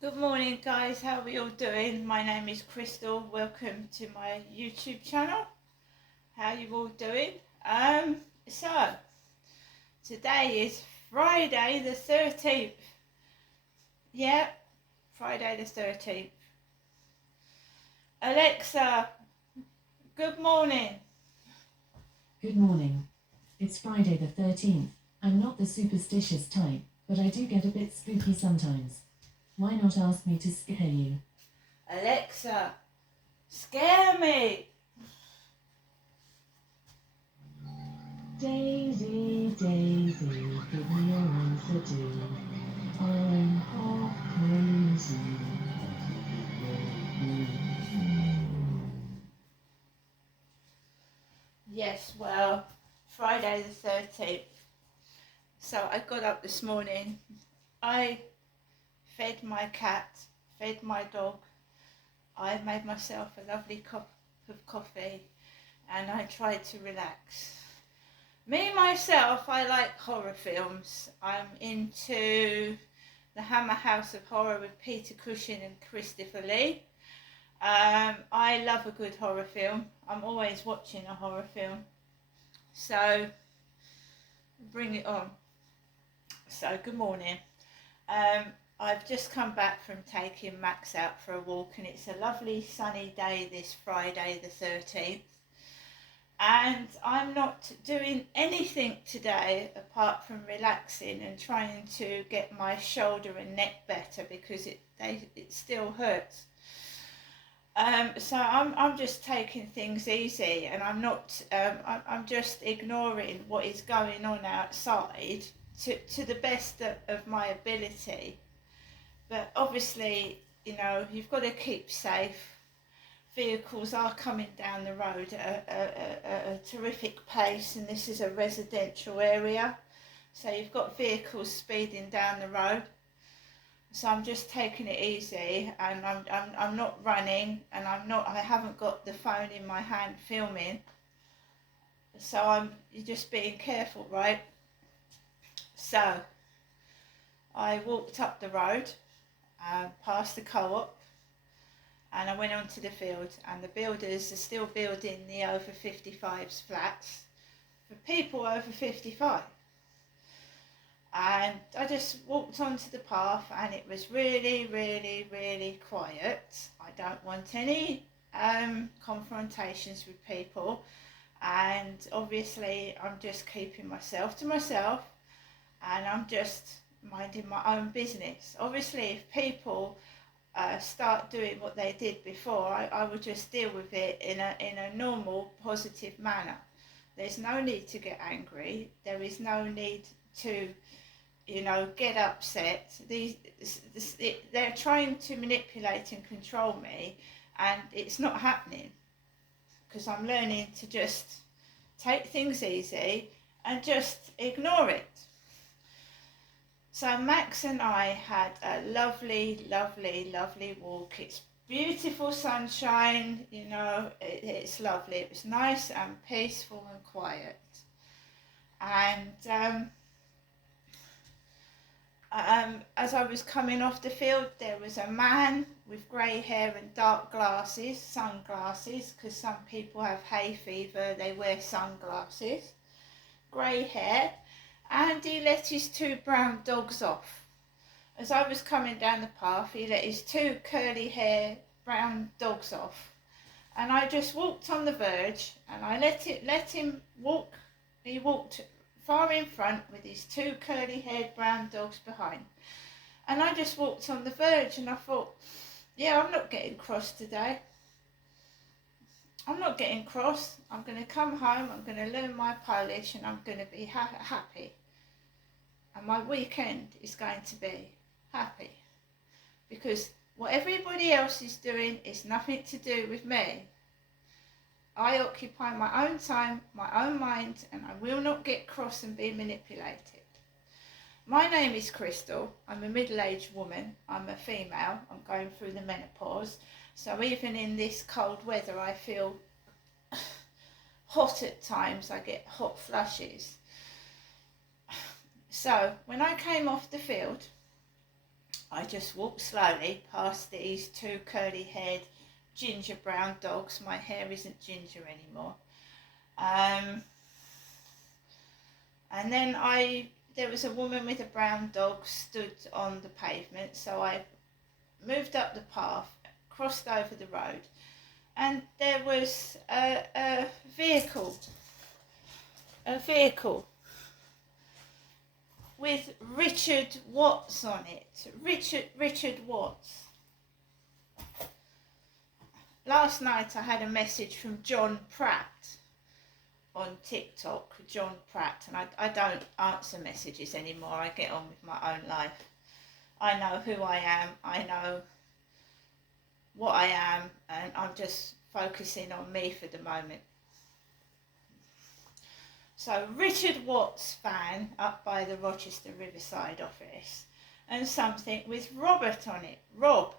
Good morning, guys. How are you all doing? My name is Crystal. Welcome to my YouTube channel. How are you all doing? So today is Friday the 13th. Yeah, Friday the 13th. Alexa, good morning. Good morning. It's Friday the 13th. I'm not the superstitious type, but I do get a bit spooky sometimes. Why not ask me to scare you? Alexa, scare me. Daisy, Daisy, give me your answer too. I'm half crazy. Yes, well, Friday the 13th. So I got up this morning. I fed my cat, fed my dog. I made myself a lovely cup of coffee and I tried to relax. Me, myself, I like horror films. I'm into The Hammer House of Horror with Peter Cushing and Christopher Lee. I love a good horror film. I'm always watching a horror film. So, bring it on. So, good morning. Um, I've just come back from taking Max out for a walk, and it's a lovely sunny day this Friday, the 13th. And I'm not doing anything today apart from relaxing and trying to get my shoulder and neck better because it still hurts. So I'm just taking things easy, and I'm not I'm just ignoring what is going on outside to the best of my ability. But obviously, you've got to keep safe. Vehicles are coming down the road at a terrific pace, and this is a residential area, so you've got vehicles speeding down the road. So I'm just taking it easy, and I'm not running, and I haven't got the phone in my hand filming. So you're just being careful, right? So I walked up the road, past the co-op, and I went onto the field, and the builders are still building the over 55s flats for people over 55. And I just walked onto the path, and it was really, really, really quiet. I don't want any confrontations with people, and obviously I'm just keeping myself to myself, and I'm just minding my own business. Obviously, if people start doing what they did before, I would just deal with it in a normal, positive manner. There's no need to get angry. There is no need to, get upset. They're trying to manipulate and control me, and it's not happening because I'm learning to just take things easy and just ignore it. So Max and I had a lovely, lovely, lovely walk. It's beautiful sunshine, it's lovely. It was nice and peaceful and quiet. And as I was coming off the field, there was a man with grey hair and dark glasses, sunglasses, because some people have hay fever, they wear sunglasses, grey hair, and he let his two brown dogs off. As I was coming down the path, he let his two curly hair brown dogs off, and I just walked on the verge, and I let him walk. He walked far in front with his two curly haired brown dogs behind, and I just walked on the verge, and I thought, yeah, I'm not getting cross today. I'm not getting cross. I'm going to come home, I'm going to learn my Polish, and I'm going to be happy. And my weekend is going to be happy. Because what everybody else is doing is nothing to do with me. I occupy my own time, my own mind, and I will not get cross and be manipulated. My name is Crystal. I'm a middle-aged woman. I'm a female. I'm going through the menopause. So even in this cold weather, I feel hot at times. I get hot flushes. So when I came off the field, I just walked slowly past these two curly-haired ginger brown dogs. My hair isn't ginger anymore. And then there was a woman with a brown dog stood on the pavement, so I moved up the path, crossed over the road, and there was a vehicle with Richard Watts on it. Richard Watts. Last night I had a message from John Pratt on TikTok, John Pratt, and I don't answer messages anymore. I get on with my own life. I know who I am, I know what I am, and I'm just focusing on me for the moment. So Richard Watts fan up by the Rochester Riverside office, and something with Robert on it. Rob.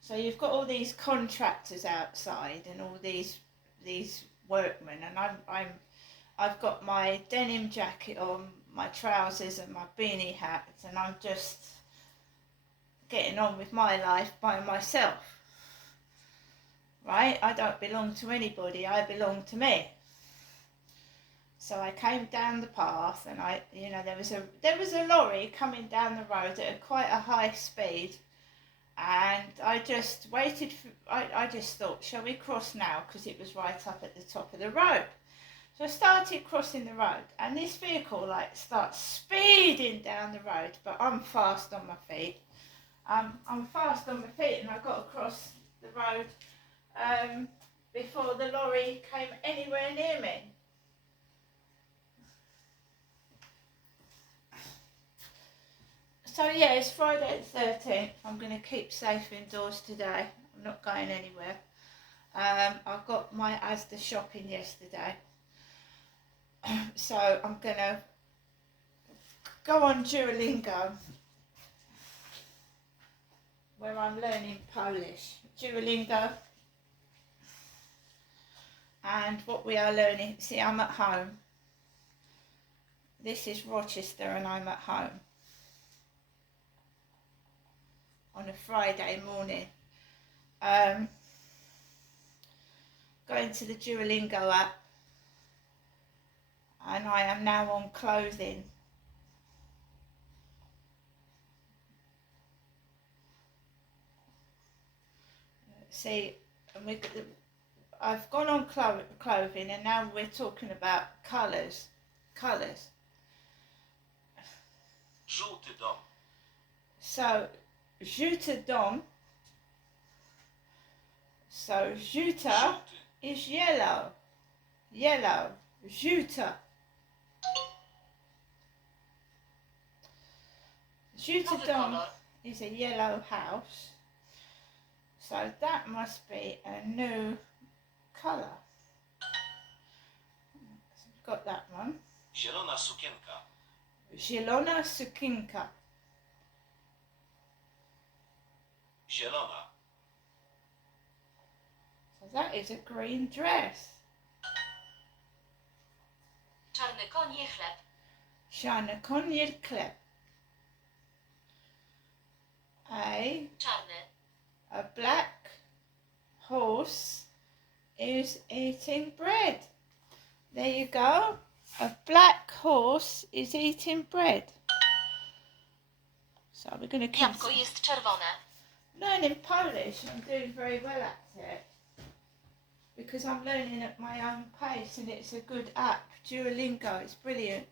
So you've got all these contractors outside and all these workmen, and I've got my denim jacket on, my trousers and my beanie hat, and I'm just getting on with my life by myself. Right? I don't belong to anybody, I belong to me. So I came down the path, and there was a lorry coming down the road at quite a high speed, and I just waited for, I just thought, shall we cross now, because it was right up at the top of the road. So I started crossing the road, and this vehicle starts speeding down the road, but I'm fast on my feet. I'm fast on my feet, and I got across the road before the lorry came anywhere near me. So yeah, it's Friday the 13th. I'm going to keep safe indoors today. I'm not going anywhere. I got my Asda shopping yesterday. So I'm going to go on Duolingo, where I'm learning Polish. Duolingo. And what we are learning, see, I'm at home. This is Rochester and I'm at home on a Friday morning. Going to the Duolingo app, and I am now on clothing. See, and I've gone on clothing, and now we're talking about colours. Żółty dom. So, żółty dom. So, żółta Żółty. is yellow. Żółta. Żółty dom is a yellow house. So that must be a new colour. Got that one. Zielona sukienka. Zielona sukienka. Zielona. So that is a green dress. Czarny koń je chleb. Czarny koń je chleb. Czarny. A black horse is eating bread. There you go. A black horse is eating bread. So we're going to keep Jabłko jest czerwone. learning Polish. I'm doing very well at it because I'm learning at my own pace, and it's a good app. Duolingo, it's brilliant.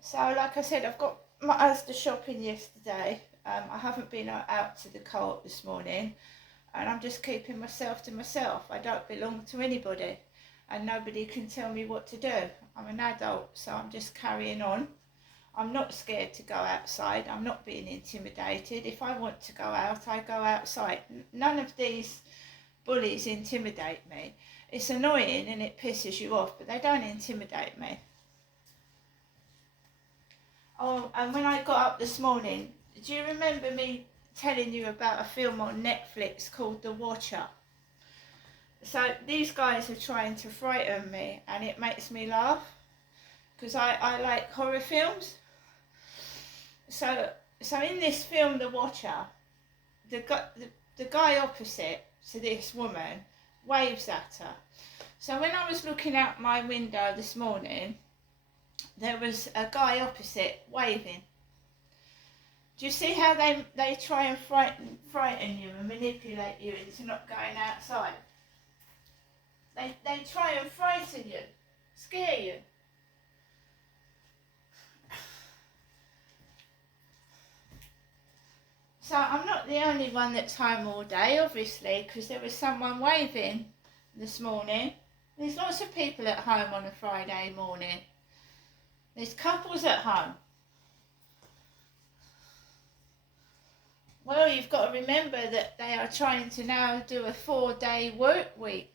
So like I said, I've got my Asda shopping yesterday. I haven't been out to the co-op this morning, and I'm just keeping myself to myself. I don't belong to anybody, and nobody can tell me what to do. I'm an adult, so I'm just carrying on. I'm not scared to go outside. I'm not being intimidated. If I want to go out, I go outside. None of these bullies intimidate me. It's annoying and it pisses you off, but they don't intimidate me. Oh, and when I got up this morning, do you remember me telling you about a film on Netflix called The Watcher? So these guys are trying to frighten me, and it makes me laugh because I like horror films. So in this film, The Watcher, the guy opposite to this woman waves at her. So when I was looking out my window this morning, there was a guy opposite waving. Do you see how they try and frighten you and manipulate you into not going outside? They try and frighten you, scare you. So I'm not the only one that's home all day, obviously, because there was someone waving this morning. There's lots of people at home on a Friday morning. There's couples at home. Well, you've got to remember that they are trying to now do a 4-day work week.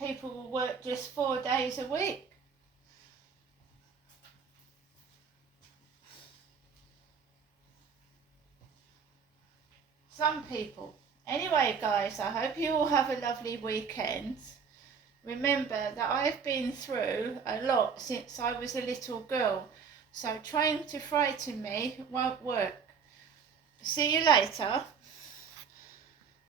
People will work just 4 days a week. Some people. Anyway, guys, I hope you all have a lovely weekend. Remember that I've been through a lot since I was a little girl, so trying to frighten me won't work. See you later.